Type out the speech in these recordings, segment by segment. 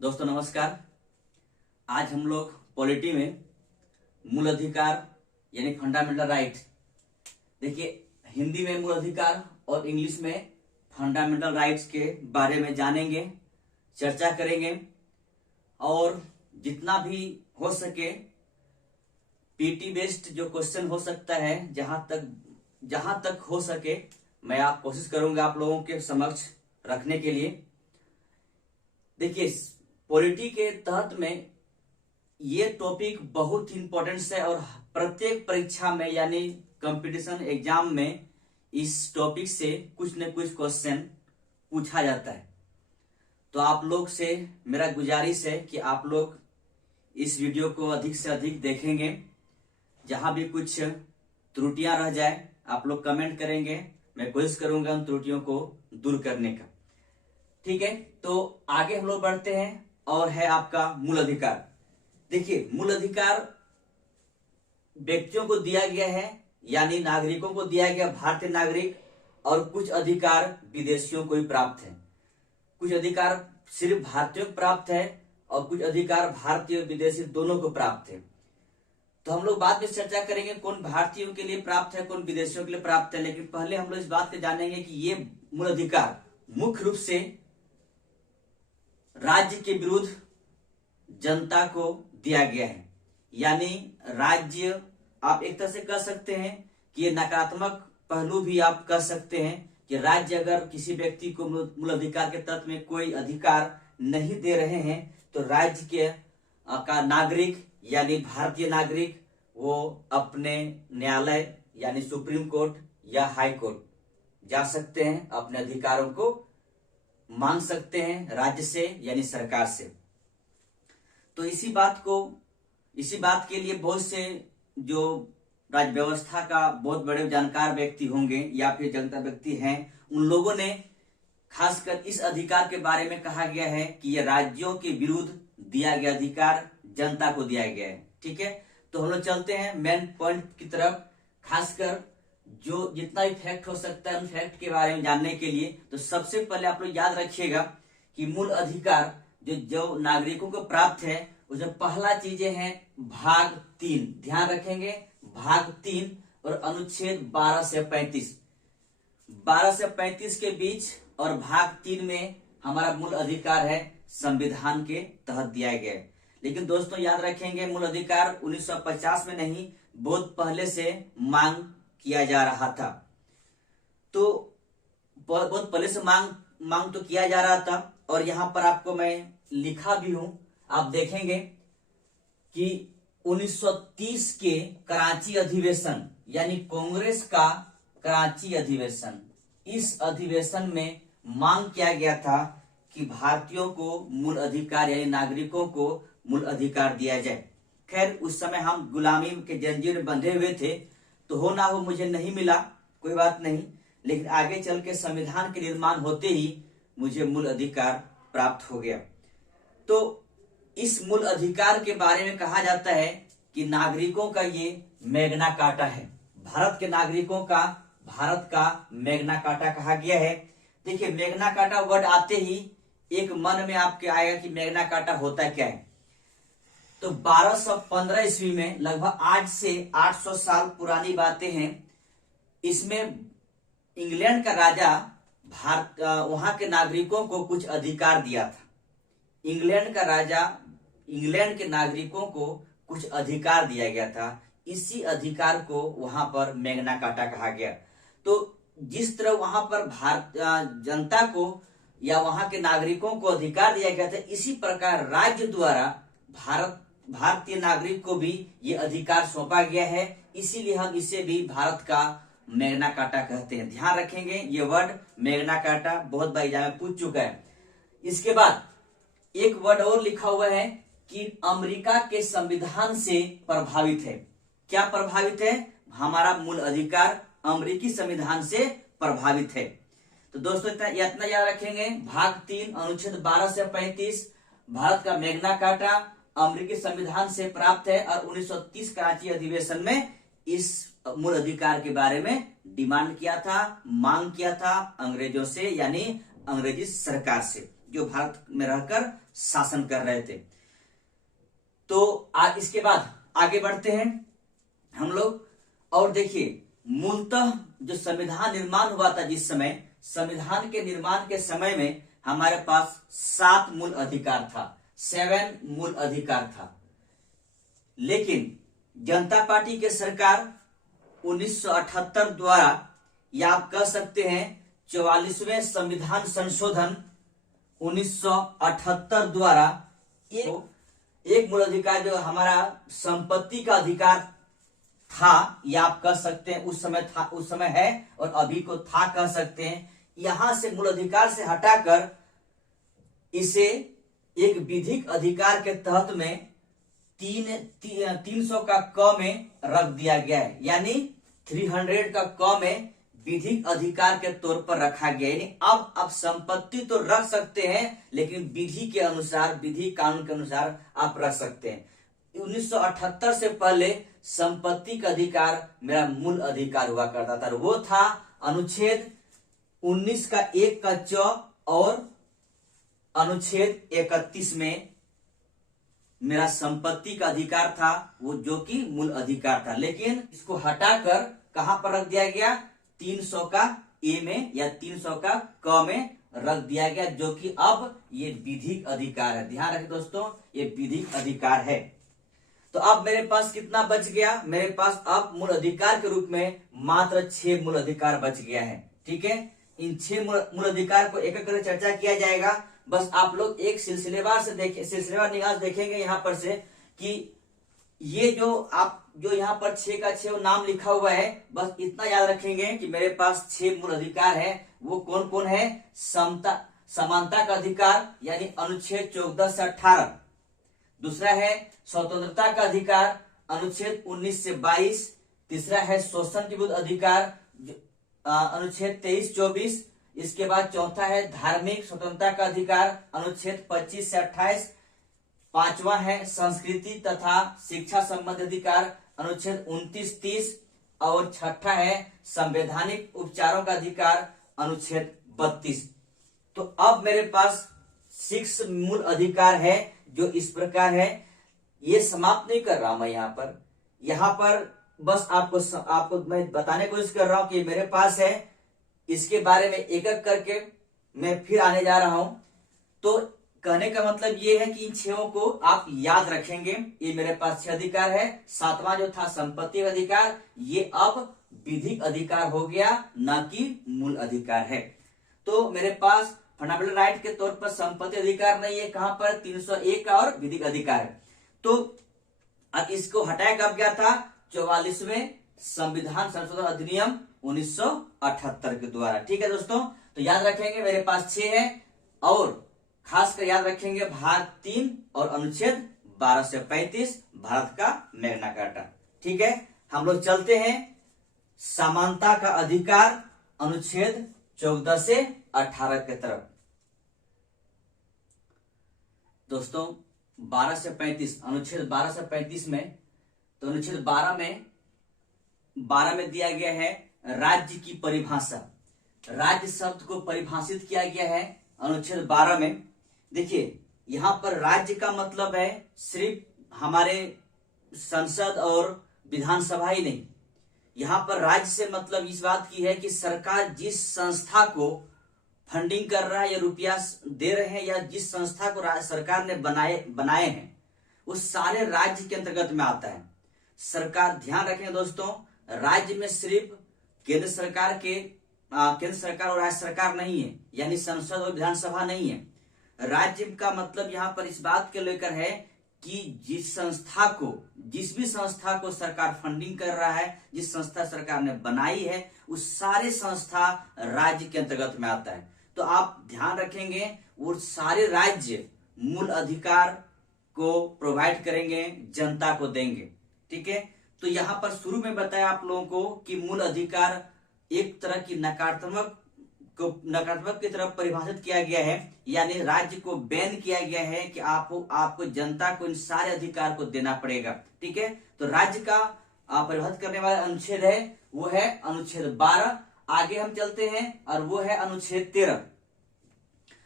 दोस्तों नमस्कार। आज हम लोग पॉलिटी में मूल अधिकार यानी फंडामेंटल राइट, देखिए हिंदी में मूल अधिकार और इंग्लिश में फंडामेंटल राइट्स के बारे में जानेंगे, चर्चा करेंगे और जितना भी हो सके पीटी बेस्ड जो क्वेश्चन हो सकता है जहां तक हो सके मैं आप कोशिश करूंगा आप लोगों के समक्ष रखने के लिए। देखिए पॉलिटी के तहत में ये टॉपिक बहुत इंपॉर्टेंट है और प्रत्येक परीक्षा में यानी कंपटीशन एग्जाम में इस टॉपिक से कुछ न कुछ क्वेश्चन पूछा जाता है। तो आप लोग से मेरा गुजारिश है कि आप लोग इस वीडियो को अधिक से अधिक देखेंगे। जहां भी कुछ त्रुटियां रह जाए आप लोग कमेंट करेंगे, मैं कोशिश करूंगा उन त्रुटियों को दूर करने का। ठीक है, तो आगे हम लोग बढ़ते हैं और है आपका मूल अधिकार। देखिए मूल अधिकार व्यक्तियों को दिया गया है यानी नागरिकों को दिया गया, भारतीय नागरिक, और कुछ अधिकार विदेशियों को ही प्राप्त है। कुछ अधिकार सिर्फ भारतीयों को प्राप्त है और कुछ अधिकार भारतीय और विदेशी दोनों को प्राप्त है। तो हम लोग बाद में चर्चा करेंगे कौन भारतीयों के लिए प्राप्त है कौन विदेशियों के लिए प्राप्त है, लेकिन पहले हम लोग इस बात को जानेंगे कि ये मूल अधिकार मुख्य रूप से राज्य के विरुद्ध जनता को दिया गया है। यानी राज्य, आप एक तरह से कह सकते हैं कि ये नकारात्मक पहलू भी आप कह सकते हैं कि राज्य अगर किसी व्यक्ति को मूल अधिकार के तहत में कोई अधिकार नहीं दे रहे हैं तो राज्य के का नागरिक यानी भारतीय नागरिक वो अपने न्यायालय यानी सुप्रीम कोर्ट या हाई कोर्ट जा सकते हैं, अपने अधिकारों को मांग सकते हैं राज्य से यानी सरकार से। तो इसी बात के लिए बहुत से जो राज्य व्यवस्था का बहुत बड़े जानकार व्यक्ति होंगे या फिर जनता व्यक्ति हैं, उन लोगों ने खासकर इस अधिकार के बारे में कहा गया है कि यह राज्यों के विरुद्ध दिया गया अधिकार जनता को दिया गया है। ठीक है, तो हम लोग चलते हैं मेन पॉइंट की तरफ। खासकर जो जितना भी फैक्ट हो सकता है उन फैक्ट के बारे में जानने के लिए तो सबसे पहले आप लोग याद रखिएगा कि मूल अधिकार जो नागरिकों को प्राप्त है उसमें पहला चीजें हैं भाग 3, ध्यान रखेंगे भाग 3 और अनुच्छेद 12 से 35 के बीच और भाग 3 में हमारा मूल अधिकार है संविधान के तहत दिया गया है। लेकिन दोस्तों याद रखेंगे मूल अधिकार 1950 में नहीं बहुत पहले से मांग किया जा रहा था। तो बहुत पहले से मांग तो किया जा रहा था और यहां पर आपको मैं लिखा भी हूं, आप देखेंगे कि 1930 के कराची अधिवेशन यानी कांग्रेस का कराची अधिवेशन, इस अधिवेशन में मांग किया गया था कि भारतीयों को मूल अधिकार यानी नागरिकों को मूल अधिकार दिया जाए। खैर उस समय हम गुलामी के जंजीर में बंधे हुए थे तो हो ना हो मुझे नहीं मिला, कोई बात नहीं, लेकिन आगे चल के संविधान के निर्माण होते ही मुझे मूल अधिकार प्राप्त हो गया। तो इस मूल अधिकार के बारे में कहा जाता है कि नागरिकों का ये मैग्ना कार्टा है, भारत के नागरिकों का भारत का मैग्ना कार्टा कहा गया है। देखिए मैग्ना कार्टा वर्ड आते ही एक मन में आपके आएगा कि मैग्ना कार्टा होता क्या है। तो 1215 ईस्वी में, लगभग आज से 800 साल पुरानी बातें हैं, इसमें इंग्लैंड का राजा वहां के नागरिकों को कुछ अधिकार दिया था। इंग्लैंड का राजा इंग्लैंड के नागरिकों को कुछ अधिकार दिया गया था, इसी अधिकार को वहां पर मैग्ना कार्टा कहा गया। तो जिस तरह वहां पर जनता को या वहां के नागरिकों को अधिकार दिया गया था, इसी प्रकार राज्य द्वारा भारतीय नागरिक को भी ये अधिकार सौंपा गया है, इसीलिए हम इसे भी भारत का मैग्ना कार्टा कहते हैं। ध्यान रखेंगे ये वर्ड मैग्ना कार्टा बहुत बार एग्जाम में पूछ चुका है। इसके बाद एक वर्ड और लिखा हुआ है कि अमेरिका के संविधान से प्रभावित है। क्या प्रभावित है? हमारा मूल अधिकार अमेरिकी संविधान से प्रभावित है। तो दोस्तों इतना याद रखेंगे, भाग 3 अनुच्छेद 12 से 35 भारत का मैग्ना कार्टा अमेरिकी संविधान से प्राप्त है और 1930 कराची अधिवेशन में इस मूल अधिकार के बारे में डिमांड किया था, मांग किया था अंग्रेजों से यानी अंग्रेजी सरकार से, जो भारत में रहकर शासन कर रहे थे। तो इसके बाद आगे बढ़ते हैं हम लोग। और देखिए, मूलतः जो संविधान निर्माण हुआ था, जिस समय संविधान के निर्माण के समय में हमारे पास 7 मूल अधिकार था, 7 मूल अधिकार था। लेकिन जनता पार्टी के सरकार 1978 द्वारा, या आप कह सकते हैं 44वें संविधान संशोधन 1978 द्वारा एक मूल अधिकार जो हमारा संपत्ति का अधिकार था, या आप कह सकते हैं उस समय था, उस समय है और अभी को था कह सकते हैं, यहां से मूल अधिकार से हटाकर इसे एक विधिक अधिकार के तहत में 300 का क में रख दिया गया है, यानी 300 का क में विधिक अधिकार के तौर पर रखा गया है। यानी अब आप संपत्ति तो रख सकते हैं, लेकिन विधि के अनुसार, विधि कानून के अनुसार आप रख सकते हैं। 1978 से पहले संपत्ति का अधिकार मेरा मूल अधिकार हुआ करता था, वो था अनुच्छेद 19 का 1 का च और अनुच्छेद 31 में मेरा संपत्ति का अधिकार था, वो जो कि मूल अधिकार था। लेकिन इसको हटाकर कहां पर रख दिया गया? 300 का ए में या 300 का क में रख दिया गया, जो कि अब ये विधिक अधिकार है। ध्यान रखें दोस्तों, ये विधिक अधिकार है। तो अब मेरे पास कितना बच गया? मेरे पास अब मूल अधिकार के रूप में मात्र 6 मूल अधिकार बच गया है। ठीक है, इन 6 मूल अधिकार को एक एक करके चर्चा किया जाएगा। बस आप लोग एक सिलसिलेवार से देखें, सिलसिलेवार निगाह देखेंगे यहाँ पर से कि ये जो यहाँ पर 6 का 6 नाम लिखा हुआ है, बस इतना याद रखेंगे कि मेरे पास 6 मूल अधिकार है। वो कौन कौन है? समानता का अधिकार यानी अनुच्छेद 14 से 18। दूसरा है स्वतंत्रता का अधिकार, अनुच्छेद 19 से 22। तीसरा है शोषण के विरुद्ध अधिकार, अनुच्छेद 23-24। इसके बाद चौथा है धार्मिक स्वतंत्रता का अधिकार, अनुच्छेद 25 से 28। पांचवा है संस्कृति तथा शिक्षा संबंधी अधिकार, अनुच्छेद 29-30। और छठा है संवैधानिक उपचारों का अधिकार, अनुच्छेद 32। तो अब मेरे पास 6 मूल अधिकार है जो इस प्रकार है। ये समाप्त नहीं कर रहा मैं यहाँ पर बस आपको मैं बताने की कोशिश कर रहा हूं कि मेरे पास है। इसके बारे में एक एक करके मैं फिर आने जा रहा हूं। तो कहने का मतलब ये है कि इन 6 को आप याद रखेंगे। ये मेरे पास 6 अधिकार है। 7वां जो था संपत्ति अधिकार, ये अब विधिक अधिकार हो गया, न कि मूल अधिकार है। तो मेरे पास फंडामेंटल राइट के तौर पर संपत्ति अधिकार नहीं है, कहां पर? 301 का और विधिक अधिकार है। तो अब इसको हटाया कब गया था? 44वें संविधान संशोधन अधिनियम 1978 के द्वारा। ठीक है दोस्तों, तो याद रखेंगे मेरे पास 6 है, और खासकर याद रखेंगे भाग 3 और अनुच्छेद 12 से 35 भारत का मैग्ना कार्टा। ठीक है, हम लोग चलते हैं समानता का अधिकार अनुच्छेद 14 से 18 के तरफ। दोस्तों 12 से 35, अनुच्छेद 12 से 35 में, तो अनुच्छेद 12 में दिया गया है राज्य की परिभाषा। राज्य शब्द को परिभाषित किया गया है अनुच्छेद 12 में। देखिए, यहां पर राज्य का मतलब है सिर्फ हमारे संसद और विधानसभा ही नहीं। यहां पर राज्य से मतलब इस बात की है कि सरकार जिस संस्था को फंडिंग कर रहा है या रुपया दे रहे हैं, या जिस संस्था को सरकार ने बनाए हैं, वो सारे राज्य के अंतर्गत में आता है। सरकार, ध्यान रखें दोस्तों, राज्य में सिर्फ केंद्र सरकार और राज्य सरकार नहीं है, यानी संसद और विधानसभा नहीं है। राज्य का मतलब यहाँ पर इस बात के लेकर है कि जिस भी संस्था को सरकार फंडिंग कर रहा है, जिस संस्था सरकार ने बनाई है, उस सारे संस्था राज्य के अंतर्गत में आता है। तो आप ध्यान रखेंगे, वो सारे राज्य मूल अधिकार को प्रोवाइड करेंगे, जनता को देंगे। ठीक है, तो यहाँ पर शुरू में बताया आप लोगों को कि मूल अधिकार एक तरह की नकारात्मक की तरफ परिभाषित किया गया है, यानी राज्य को बैन किया गया है कि आपको जनता को इन सारे अधिकार को देना पड़ेगा। ठीक है, तो राज्य का परिभाषित करने वाला अनुच्छेद है, वो है अनुच्छेद 12। आगे हम चलते हैं और वो है अनुच्छेद 13।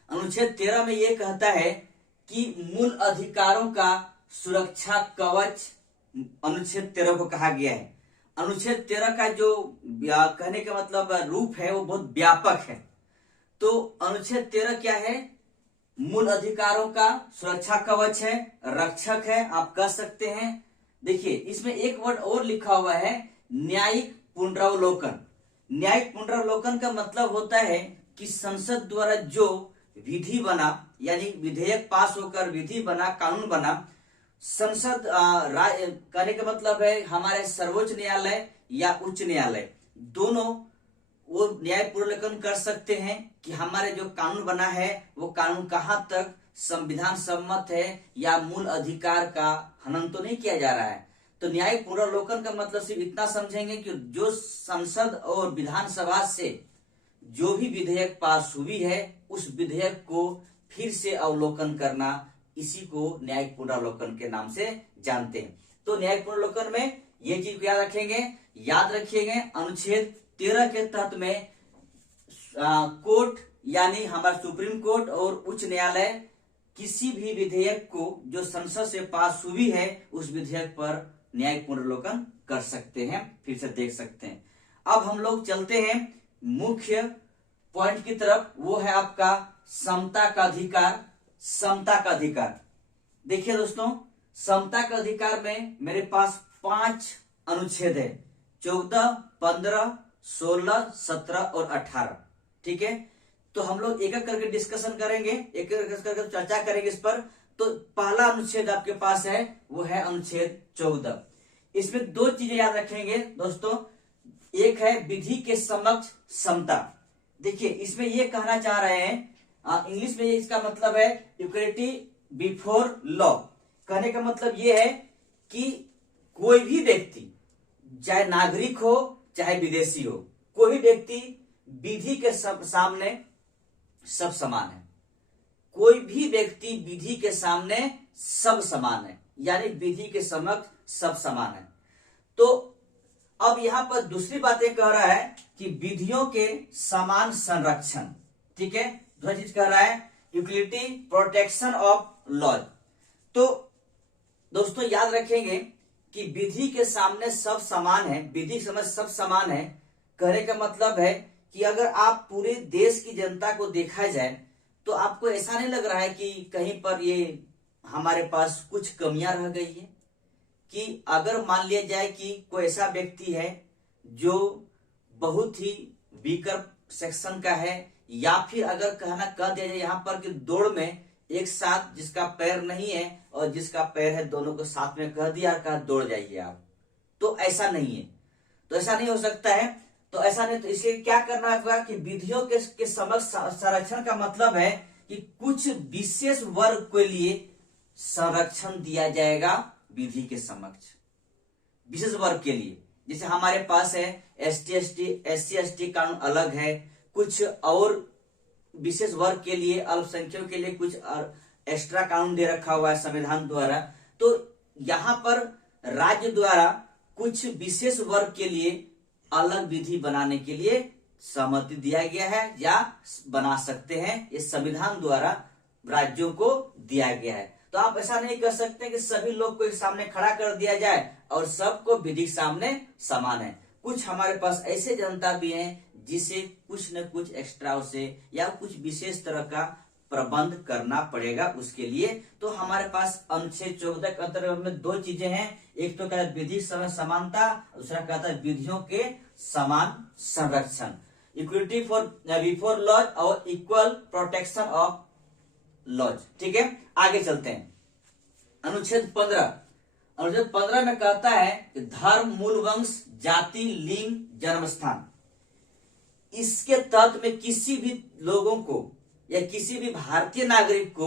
अनुच्छेद 13 में ये कहता है कि मूल अधिकारों का सुरक्षा कवच अनुच्छेद 13 को कहा गया है। अनुच्छेद 13 का जो कहने का मतलब रूप है वो बहुत व्यापक है। तो अनुच्छेद 13 क्या है? मूल अधिकारों का सुरक्षा कवच है, रक्षक है, आप कह सकते हैं। देखिए इसमें एक वर्ड और लिखा हुआ है, न्यायिक पुनरावलोकन। न्यायिक पुनरावलोकन का मतलब होता है कि संसद द्वारा जो विधि बना, यानी विधेयक पास होकर विधि बना, कानून बना, संसद कहने का मतलब है हमारे सर्वोच्च न्यायालय या उच्च न्यायालय दोनों वो न्याय पुनरावलोकन कर सकते हैं कि हमारे जो कानून बना है वो कानून कहाँ तक संविधान सम्मत है या मूल अधिकार का हनन तो नहीं किया जा रहा है। तो न्यायिक पुनरावलोकन का मतलब सिर्फ इतना समझेंगे कि जो संसद और विधानसभा से जो भी विधेयक पास हुई है उस विधेयक को फिर से अवलोकन करना, इसी को न्यायिक पुनरावलोकन के नाम से जानते हैं। तो न्यायिक पुनरावलोकन में ये चीज को याद रखिएगा अनुच्छेद 13 के तहत में कोर्ट यानी हमारा सुप्रीम कोर्ट और उच्च न्यायालय किसी भी विधेयक को जो संसद से पास हुई है उस विधेयक पर न्यायिक पुनरावलोकन कर सकते हैं, फिर से देख सकते हैं। अब हम लोग चलते हैं मुख्य पॉइंट की तरफ, वो है आपका समता का अधिकार। समता का अधिकार देखिए दोस्तों, समता का अधिकार में मेरे पास 5 अनुच्छेद है, 14, 15, 16, 17 और 18। ठीक है, तो हम लोग एक एक करके डिस्कशन करेंगे, एक एक करके चर्चा करेंगे इस पर। तो पहला अनुच्छेद आपके पास है वो है अनुच्छेद 14। इसमें 2 चीजें याद रखेंगे दोस्तों, एक है विधि के समक्ष समता। देखिए इसमें ये कहना चाह रहे हैं, इंग्लिश में इसका मतलब है इक्वलिटी बिफोर लॉ। कहने का मतलब ये है कि कोई भी व्यक्ति, चाहे नागरिक हो चाहे विदेशी हो, कोई भी व्यक्ति विधि के सामने सब समान है। कोई भी व्यक्ति विधि के सामने सब समान है, यानी विधि के समक्ष सब समान है। तो अब यहां पर दूसरी बात ये कह रहा है कि विधियों के समान संरक्षण। ठीक है, दूसरा चीज कह रहा है इक्वलिटी प्रोटेक्शन ऑफ लॉ। तो दोस्तों याद रखेंगे कि विधि के सामने सब समान है, विधि समझ सब समान है। कहने का मतलब है कि अगर आप पूरे देश की जनता को देखा जाए तो आपको ऐसा नहीं लग रहा है कि कहीं पर ये हमारे पास कुछ कमियां रह गई है। कि अगर मान लिया जाए कि कोई ऐसा व्यक्ति है जो बहुत ही वीकर सेक्शन का है, या फिर अगर कह दिया जाए यहाँ पर कि दौड़ में एक साथ जिसका पैर नहीं है और जिसका पैर है दोनों को साथ में कह दिया, कहा दौड़ जाइए आप, तो ऐसा नहीं है। तो ऐसा नहीं हो सकता है। तो ऐसा नहीं, तो इसलिए क्या करना होगा कि विधियों के समक्ष संरक्षण का मतलब है कि कुछ विशेष वर्ग के लिए संरक्षण दिया जाएगा विधि के समक्ष, विशेष वर्ग के लिए। जैसे हमारे पास है SC ST कानून अलग है, कुछ और विशेष वर्ग के लिए, अल्पसंख्यकों के लिए कुछ एक्स्ट्रा कानून दे रखा हुआ है संविधान द्वारा। तो यहाँ पर राज्य द्वारा कुछ विशेष वर्ग के लिए अलग विधि बनाने के लिए सहमति दिया गया है या बना सकते हैं, ये संविधान द्वारा राज्यों को दिया गया है। तो आप ऐसा नहीं कर सकते कि सभी लोग को एक सामने खड़ा कर दिया जाए और सबको विधि सामने समान है। कुछ हमारे पास ऐसे जनता भी हैं जिसे कुछ न कुछ एक्स्ट्रा से या कुछ विशेष तरह का प्रबंध करना पड़ेगा उसके लिए। तो हमारे पास अनुच्छेद 14 के अंतर्गत में 2 चीजें हैं, एक तो कहता है विधि समानता, दूसरा कहता है विधियों के समान संरक्षण, इक्विटी बिफोर लॉ और इक्वल प्रोटेक्शन ऑफ लॉज। ठीक है, आगे चलते हैं। अनुच्छेद 15 में कहता है कि धर्म, मूल वंश, जाति, लिंग, जन्मस्थान, इसके तहत में किसी भी लोगों को या किसी भी भारतीय नागरिक को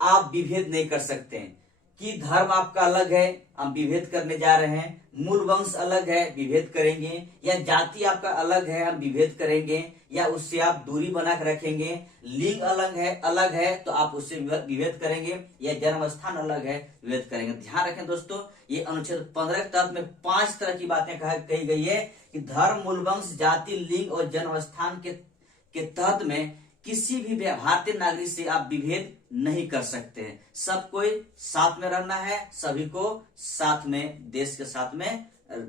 आप विभेद नहीं कर सकते हैं। कि धर्म आपका अलग है, हम विभेद करने जा रहे हैं, मूल वंश अलग है, विभेद करेंगे, या जाति आपका अलग है, हम विभेद करेंगे, या उससे आप दूरी बना कर रखेंगे, लिंग अलग है तो आप उससे विभेद करेंगे, या जन्म स्थान अलग है, विभेद करेंगे। ध्यान रखें दोस्तों, ये अनुच्छेद 15 के तहत में 5 तरह की बातें कही गई है कि धर्म, मूल वंश, जाति, लिंग और जन्म स्थान के तहत में किसी भी भारतीय नागरिक से आप विभेद नहीं कर सकते हैं। सब कोई साथ में रहना है, सभी को साथ में देश के साथ में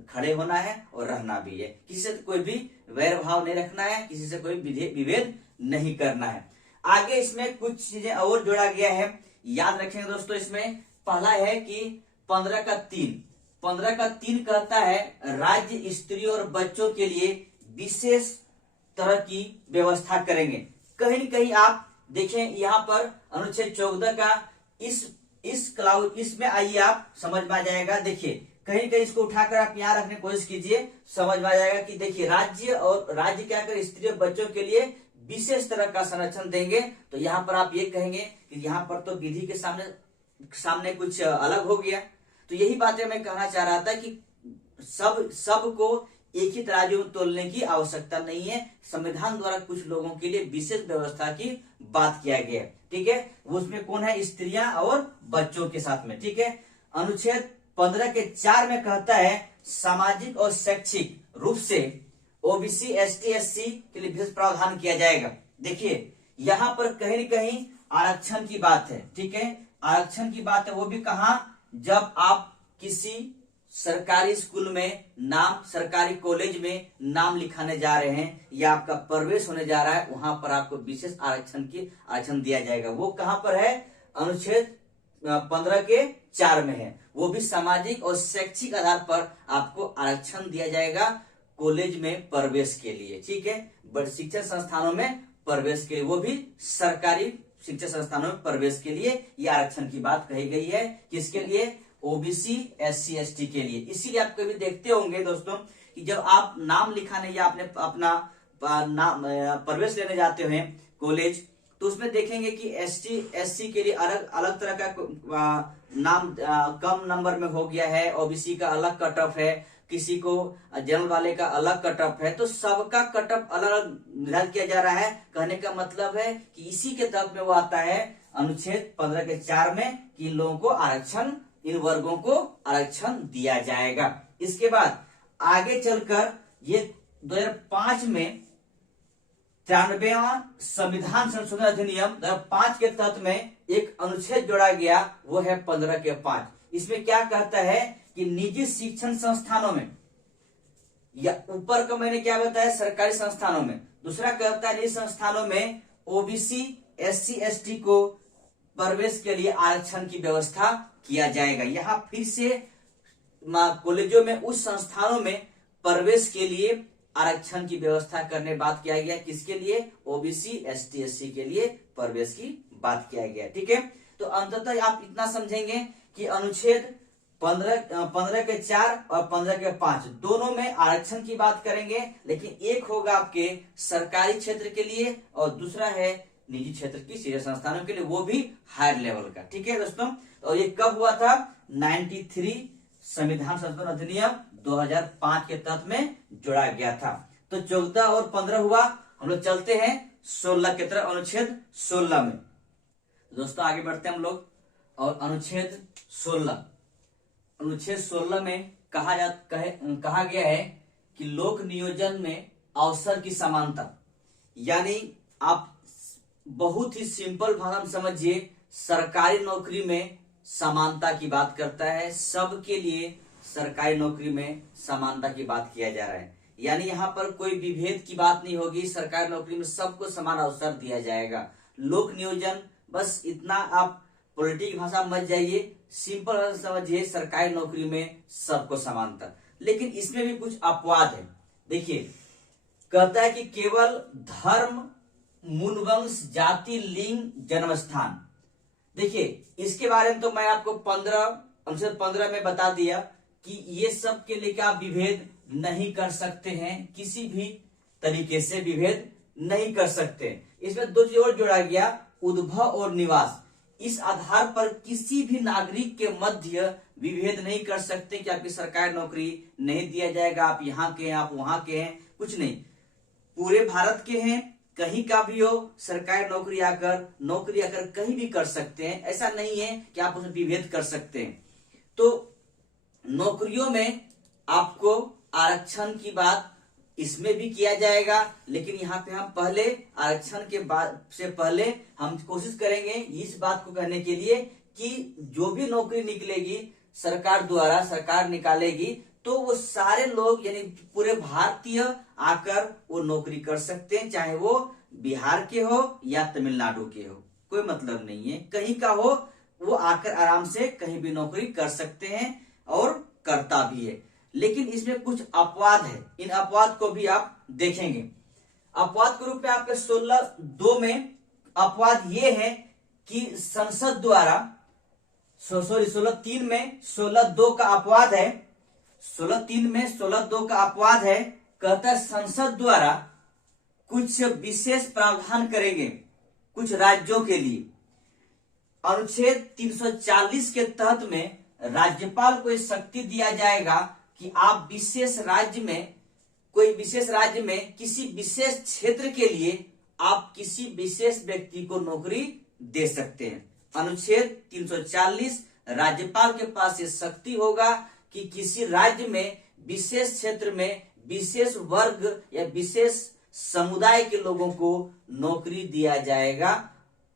खड़े होना है और रहना भी है। किसी से कोई भी वैर भाव नहीं रखना है, किसी से कोई विभेद नहीं करना है। आगे इसमें कुछ चीजें और जोड़ा गया है, याद रखेंगे दोस्तों। इसमें पहला है कि 15 का 3 कहता है राज्य स्त्रियों और बच्चों के लिए विशेष तरह की व्यवस्था करेंगे। कहीं न कहीं आप देखें यहाँ पर अनुच्छेद 14 का इस क्लाउज इसमें आइए आप समझ में आ जाएगा। देखिए कहीं न कहीं इसको उठाकर आप यहाँ रखने की कोशिश कीजिए, समझ में आ जाएगा कि देखिए राज्य क्या कर स्त्री और बच्चों के लिए विशेष तरह का संरक्षण देंगे। तो यहाँ पर आप ये कहेंगे कि यहाँ पर तो विधि के सामने कुछ अलग हो गया। तो यही बातें मैं कहना चाह रहा था कि सबको एक ही तराजू में तोलने की आवश्यकता नहीं है। संविधान द्वारा कुछ लोगों के लिए विशेष व्यवस्था की बात किया गया है, ठीक है। उसमें कौन है? स्त्रियां और बच्चों के साथ में, ठीक है। अनुच्छेद 15 के 4 में कहता है सामाजिक और शैक्षिक रूप से ओबीसी एसटी एससी के लिए विशेष प्रावधान किया जाएगा। देखिए यहाँ पर कहीं न कहीं आरक्षण की बात है, ठीक है। आरक्षण की बात है, वो भी कहां? जब आप किसी सरकारी स्कूल में सरकारी कॉलेज में नाम लिखाने जा रहे हैं या आपका प्रवेश होने जा रहा है, वहां पर आपको विशेष आरक्षण दिया जाएगा। वो कहां पर है? अनुच्छेद 15 के 4 में है। वो भी सामाजिक और शैक्षिक आधार पर आपको आरक्षण दिया जाएगा कॉलेज में प्रवेश के लिए, ठीक है। बड़े शिक्षण संस्थानों में प्रवेश के लिए, वो भी सरकारी शिक्षण संस्थानों में प्रवेश के लिए ये आरक्षण की बात कही गई है। किसके लिए? ओबीसी एससी एसटी के लिए। इसीलिए आप कभी देखते होंगे दोस्तों कि जब आप नाम लिखाने या अपना प्रवेश लेने जाते हैं कॉलेज, तो उसमें देखेंगे कि एसटी एससी के लिए अलग तरह का नाम कम नंबर में हो गया है, ओबीसी का अलग कट ऑफ है, किसी को जनरल वाले का अलग कट ऑफ है। तो सबका कट ऑफ अलग निर्धारित किया जा रहा है। कहने का मतलब है कि इसी के तहत में वो आता है अनुच्छेद 15 के 4 में कि इन लोगों को इन वर्गों को आरक्षण दिया जाएगा। इसके बाद आगे चलकर ये 2005 में 93वां संविधान संशोधन अधिनियम 2005 के तहत में एक अनुच्छेद जोड़ा गया, वो है 15 के 5। इसमें क्या कहता है कि निजी शिक्षण संस्थानों में, या ऊपर का मैंने क्या बताया सरकारी संस्थानों में, दूसरा कहता है निजी संस्थानों में ओबीसी एससी एसटी को प्रवेश के लिए आरक्षण की व्यवस्था किया जाएगा। यहाँ फिर से कॉलेजों में उस संस्थानों में प्रवेश के लिए आरक्षण की व्यवस्था करने बात किया गया। किसके लिए? ओबीसी एसटी एससी के लिए प्रवेश की बात किया गया, ठीक है। तो अंततः आप इतना समझेंगे कि अनुच्छेद 15 के 4 और 15 के 5 दोनों में आरक्षण की बात करेंगे, लेकिन एक होगा आपके सरकारी क्षेत्र के लिए और दूसरा है निजी क्षेत्र की शिक्षण संस्थानों के लिए, वो भी हायर लेवल का, ठीक है दोस्तों। और ये कब हुआ था? 93 संविधान संशोधन अधिनियम 2005 के तहत में जोड़ा गया था। तो 14 और 15 हुआ। हम लोग चलते हैं 16 की तरफ, अनुच्छेद 16 में। दोस्तों आगे बढ़ते हैं हम लोग। और अनुच्छेद 16 में कहा गया है कि लोक नियोजन में अवसर की समानता, यानी आप बहुत ही सिंपल भाषा में समझिए, सरकारी नौकरी में समानता की बात करता है। सबके लिए सरकारी नौकरी में समानता की बात किया जा रहा है, यानी यहाँ पर कोई विभेद की बात नहीं होगी। सरकारी नौकरी में सबको समान अवसर दिया जाएगा। लोक नियोजन, बस इतना आप पॉलिटिक भाषा मत जाइए, सिंपल भाषा समझिए, सरकारी नौकरी में सबको समानता। लेकिन इसमें भी कुछ अपवाद है। देखिए कहता है कि केवल धर्म, मूल वंश, जाति, लिंग, जन्म स्थान। देखिए इसके बारे में तो मैं आपको अनुच्छेद 15 में बता दिया कि ये सब के लिए आप विभेद नहीं कर सकते हैं, किसी भी तरीके से विभेद नहीं कर सकते। इसमें दो चीज और जोड़ा गया, उद्भव और निवास। इस आधार पर किसी भी नागरिक के मध्य विभेद नहीं कर सकते कि आपकी सरकारी नौकरी नहीं दिया जाएगा, आप यहाँ के हैं, आप वहां के हैं, कुछ नहीं। पूरे भारत के हैं, कहीं का भी हो, सरकारी नौकरी आकर कहीं भी कर सकते हैं। ऐसा नहीं है कि आप उसमें विभेद कर सकते हैं। तो नौकरियों में आपको आरक्षण की बात इसमें भी किया जाएगा। लेकिन यहाँ पे हम पहले आरक्षण के बाद से पहले हम कोशिश करेंगे इस बात को कहने के लिए कि जो भी नौकरी निकलेगी सरकार द्वारा, सरकार निकालेगी, तो वो सारे लोग यानी पूरे भारतीय आकर वो नौकरी कर सकते हैं, चाहे वो बिहार के हो या तमिलनाडु के हो, कोई मतलब नहीं है, कहीं का हो, वो आकर आराम से कहीं भी नौकरी कर सकते हैं और करता भी है। लेकिन इसमें कुछ अपवाद है, इन अपवाद को भी आप देखेंगे। अपवाद के रूप में आपके 16(2) में अपवाद ये है कि संसद द्वारा 16(3) में 16(2) का अपवाद है, 16(3) में 16(2) का अपवाद है, कहता है संसद द्वारा कुछ विशेष प्रावधान करेंगे कुछ राज्यों के लिए। अनुच्छेद 340 के तहत में राज्यपाल को शक्ति दिया जाएगा कि आप विशेष राज्य में, कोई विशेष राज्य में किसी विशेष क्षेत्र के लिए आप किसी विशेष व्यक्ति को नौकरी दे सकते हैं। अनुच्छेद 340 राज्यपाल के पास ये शक्ति होगा कि किसी राज्य में विशेष क्षेत्र में विशेष वर्ग या विशेष समुदाय के लोगों को नौकरी दिया जाएगा।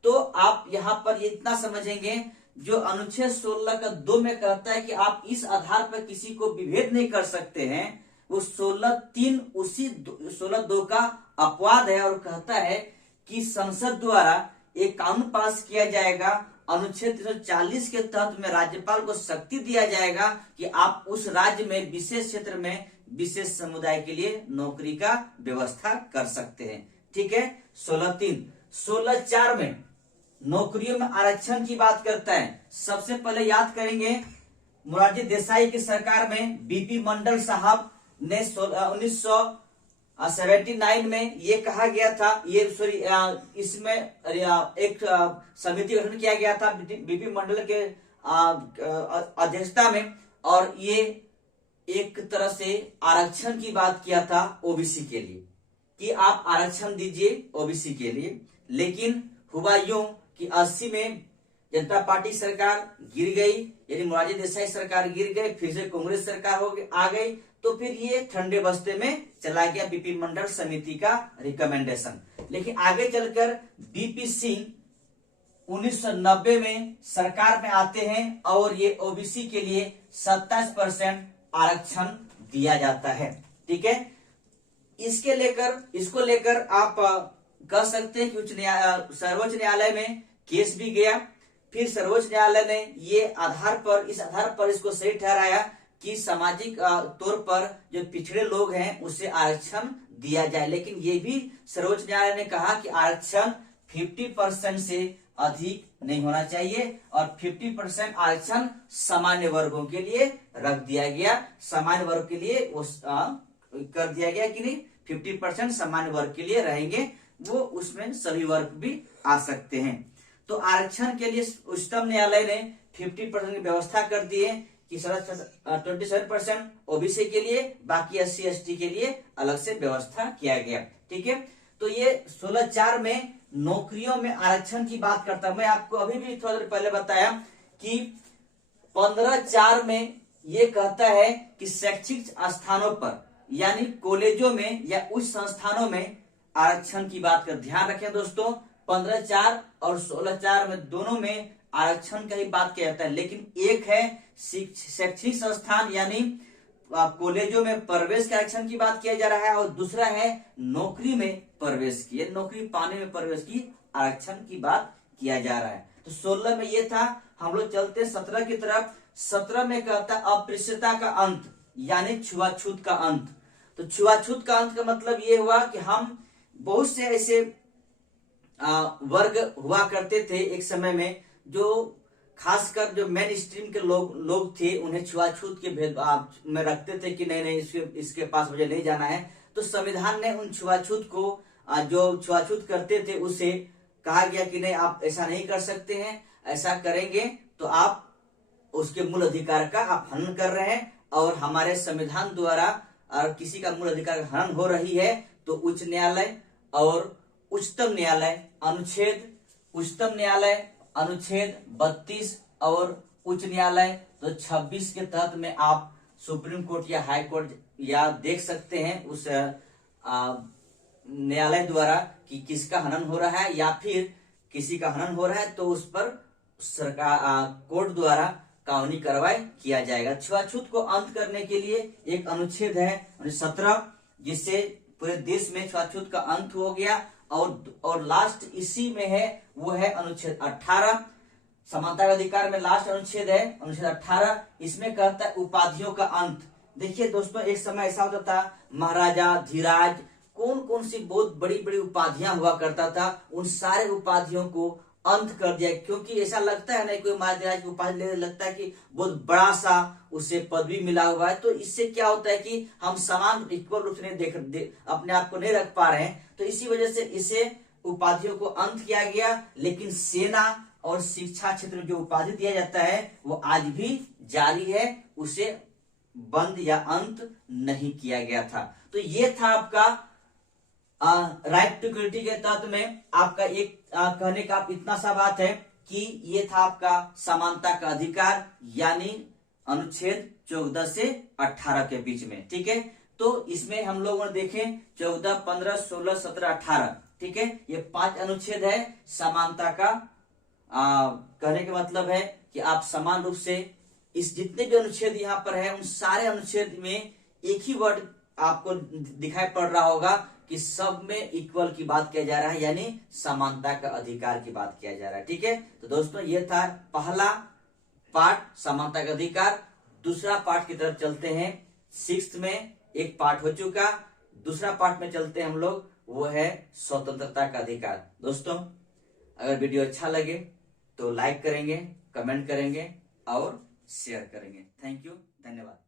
तो आप यहाँ पर ये इतना समझेंगे, जो अनुच्छेद 16(2) में कहता है कि आप इस आधार पर किसी को विभेद नहीं कर सकते हैं, वो 16(3) उसी 16(2) का अपवाद है और कहता है कि संसद द्वारा एक कानून पास किया जाएगा, अनुच्छेद 340 के तहत में राज्यपाल को शक्ति दिया जाएगा कि आप उस राज्य में विशेष क्षेत्र में विशेष समुदाय के लिए नौकरी का व्यवस्था कर सकते हैं। ठीक है, 16(3). 16(4) में नौकरियों में आरक्षण की बात करता है। सबसे पहले याद करेंगे मोरारजी देसाई की सरकार में बीपी मंडल साहब ने 1979 में ये कहा गया था, ये सॉरी इसमें एक समिति गठन किया गया था बीपी मंडल के अध्यक्षता में, और ये एक तरह से आरक्षण की बात किया था ओबीसी के लिए कि आप आरक्षण दीजिए ओबीसी के लिए। लेकिन हुआ यूं कि 80 में जनता पार्टी सरकार गिर गई, यानी मोरारजी देसाई सरकार गिर गई, फिर से कांग्रेस सरकार आ गई, तो फिर ये ठंडे बस्ते में चला गया बीपी मंडल समिति का रिकमेंडेशन। लेकिन आगे चलकर बीपी सिंह 1990 में सरकार में आते हैं और ये ओबीसी के लिए 27% आरक्षण दिया जाता है। ठीक है, इसको लेकर आप कह सकते हैं कि सर्वोच्च न्यायालय में केस भी गया, फिर सर्वोच्च न्यायालय ने इस आधार पर इसको सही ठहराया कि सामाजिक तौर पर जो पिछड़े लोग हैं उसे आरक्षण दिया जाए। लेकिन ये भी सर्वोच्च न्यायालय ने कहा कि आरक्षण 50% से अधिक नहीं होना चाहिए और 50% आरक्षण सामान्य वर्गों के लिए रख दिया गया। सामान्य वर्ग के लिए वो कर दिया गया कि नहीं, 50% सामान्य वर्ग के लिए रहेंगे, वो उसमें सभी वर्ग भी आ सकते हैं। तो आरक्षण के लिए उच्चतम न्यायालय ने 50% की व्यवस्था कर दी है कि 27% ओबीसी के लिए, बाकी SC/ST के लिए अलग से व्यवस्था किया गया। ठीक है, तो ये 16(4) में नौकरियों में आरक्षण की बात करता हूं। मैं आपको अभी भी थोड़ा देर पहले बताया कि 15(4) में ये कहता है कि शैक्षिक स्थानों पर यानी कॉलेजों में या उच्च संस्थानों में आरक्षण की बात कर ध्यान रखें दोस्तों। 15(4) और 16(4) में दोनों में आरक्षण का ही बात किया जाता है। लेकिन एक है शैक्षिक संस्थान यानी कॉलेजों में प्रवेश के आरक्षण की बात किया जा रहा है, और दूसरा है नौकरी में प्रवेश की, नौकरी पाने में प्रवेश की आरक्षण की बात किया जा रहा है। तो 16 में ये था। हम लोग चलते 17 की तरफ। 17 में कहता अस्पृश्यता का अंत यानी छुआछूत का अंत। तो छुआछूत का अंत का मतलब ये हुआ कि हम बहुत से ऐसे वर्ग हुआ करते थे एक समय में, जो खासकर जो मेन स्ट्रीम के लोग थे, उन्हें छुआछूत के भेदभाव में रखते थे कि नहीं इसके पास मुझे नहीं जाना है। तो संविधान ने उन छुआछूत को, जो छुआछूत करते थे, उसे कहा गया कि नहीं आप ऐसा नहीं कर सकते हैं, ऐसा करेंगे तो आप उसके मूल अधिकार का आप हनन कर रहे हैं, और हमारे संविधान द्वारा और किसी का मूल अधिकार का हनन हो रही है। तो उच्च न्यायालय और उच्चतम न्यायालय अनुच्छेद 32 और उच्च न्यायालय तो 26 के तहत में आप सुप्रीम कोर्ट या हाई कोर्ट या देख सकते हैं उस न्यायालय द्वारा कि किसका हनन हो रहा है या फिर किसी का हनन हो रहा है तो उस पर सरकार कोर्ट द्वारा कानूनी कार्रवाई किया जाएगा। छुआछूत को अंत करने के लिए एक अनुच्छेद है 17, जिससे पूरे देश में छुआछूत का अंत हो गया। और लास्ट इसी में है, वो है अनुच्छेद 18, समानता का अधिकार में लास्ट अनुच्छेद है अनुच्छेद 18। इसमें कहता है उपाधियों का अंत। देखिए दोस्तों, एक समय ऐसा होता था, महाराजा, धीराज, कौन कौन सी बहुत बड़ी बड़ी उपाधियां हुआ करता था, उन सारे उपाधियों को अंत कर दिया। क्योंकि ऐसा लगता है ना, कोई महाराज की उपाधि लेने लगता है कि बहुत बड़ा सा उसे पदवी मिला हुआ है, तो इससे क्या होता है कि हम समान इक्वल रूप से नहीं अपने आप को नहीं रख पा रहे हैं। तो इसी वजह से इसे उपाधियों को अंत किया गया। लेकिन सेना और शिक्षा क्षेत्र में जो उपाधि दिया जाता है वो आज भी जारी है, उसे बंद या अंत नहीं किया गया था। तो ये था आपका राइट टू इक्वलिटी के तहत में आपका एक कहने का आप इतना सा बात है कि ये था आपका समानता का अधिकार, यानी अनुच्छेद 14 से 18 के बीच में। ठीक है, तो इसमें हम लोगों ने देखे 14, 15, 16, 17, 18। ठीक है, ये 5 अनुच्छेद है समानता का। कहने का मतलब है कि आप समान रूप से इस जितने भी अनुच्छेद यहाँ पर है, उन सारे अनुच्छेद में एक ही वर्ड आपको दिखाई पड़ रहा होगा कि सब में इक्वल की बात किया जा रहा है, यानी समानता का अधिकार की बात किया जा रहा है। ठीक है, तो दोस्तों ये था पहला पार्ट, समानता का अधिकार। दूसरा पार्ट की तरफ चलते हैं। 6th में एक पार्ट हो चुका, दूसरा पार्ट में चलते हैं हम लोग, वो है स्वतंत्रता का अधिकार। दोस्तों अगर वीडियो अच्छा लगे तो लाइक करेंगे, कमेंट करेंगे और शेयर करेंगे। थैंक यू, धन्यवाद।